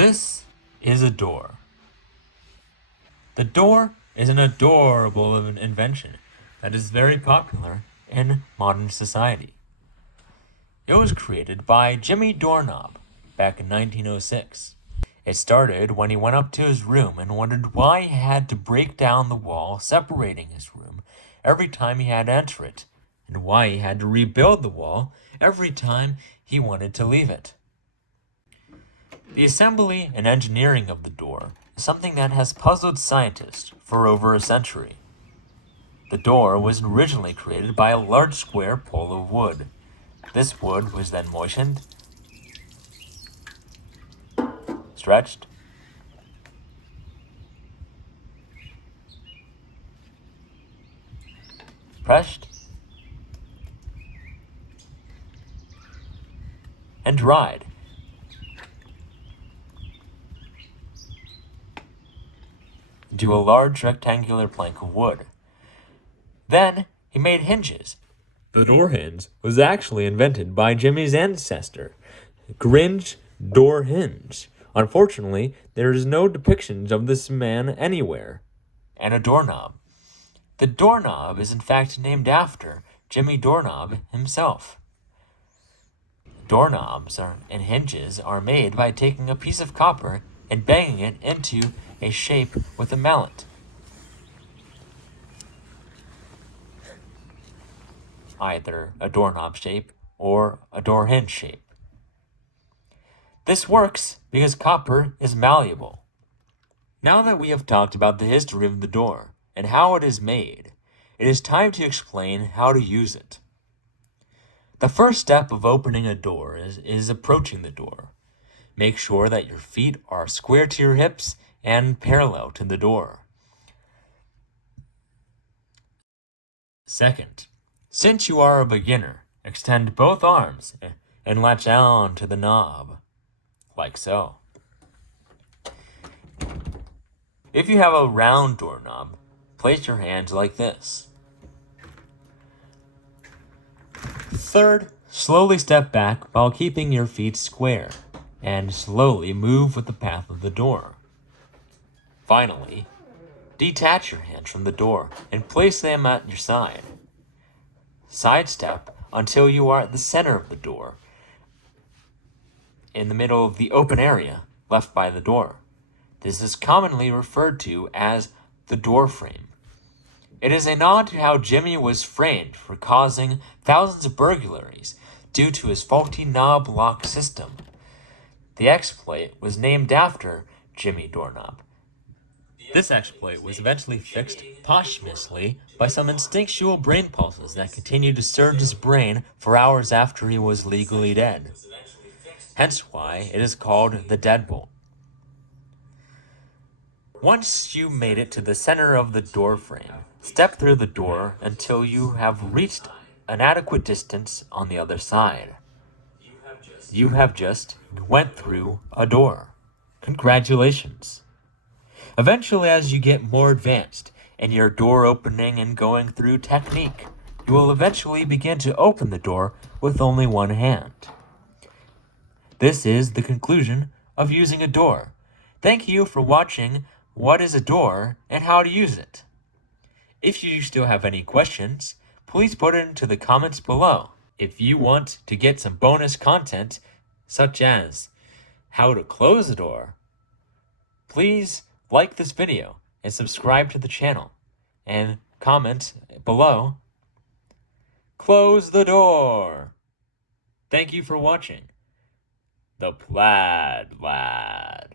This is a door. The door is an adorable invention that is very popular in modern society. It was created by Jimmy Doorknob back in 1906. It started when he went up to his room and wondered why he had to break down the wall separating his room every time he had to enter it, and why he had to rebuild the wall every time he wanted to leave it. The assembly and engineering of the door is something that has puzzled scientists for over a century. The door was originally created by a large square pole of wood. This wood was then moistened, stretched, pressed, and dried. Into a large rectangular plank of wood. Then he made hinges. The door hinge was actually invented by Jimmy's ancestor, Gringe Door Hinge. Unfortunately, there is no depictions of this man anywhere. And a doorknob. The doorknob is in fact named after Jimmy Doorknob himself. Doorknobs and hinges are made by taking a piece of copper and banging it into a shape with a mallet. Either a doorknob shape or a door hinge shape. This works because copper is malleable. Now that we have talked about the history of the door and how it is made, it is time to explain how to use it. The first step of opening a door is approaching the door. Make sure that your feet are square to your hips and parallel to the door. Second, since you are a beginner, extend both arms and latch on to the knob, like so. If you have a round doorknob, place your hands like this. Third, slowly step back while keeping your feet square, and slowly move with the path of the door. Finally, detach your hands from the door and place them at your side. Sidestep until you are at the center of the door, in the middle of the open area left by the door. This is commonly referred to as the door frame. It is a nod to how Jimmy was framed for causing thousands of burglaries due to his faulty knob lock system. The exploit was named after Jimmy Doorknob. This exploit was eventually fixed posthumously by some instinctual brain pulses that continued to surge his brain for hours after he was legally dead. Hence why it is called the deadbolt. Once you made it to the center of the door frame, step through the door until you have reached an adequate distance on the other side. You have just went through a door. Congratulations. Eventually, as you get more advanced in your door opening and going through technique, you will eventually begin to open the door with only one hand. This is the conclusion of using a door. Thank you for watching What is a Door and How to Use It. If you still have any questions, please put it into the comments below. If you want to get some bonus content, such as how to close a door, please like this video and subscribe to the channel and comment below, close the door. Thank you for watching. The Plaid Lad.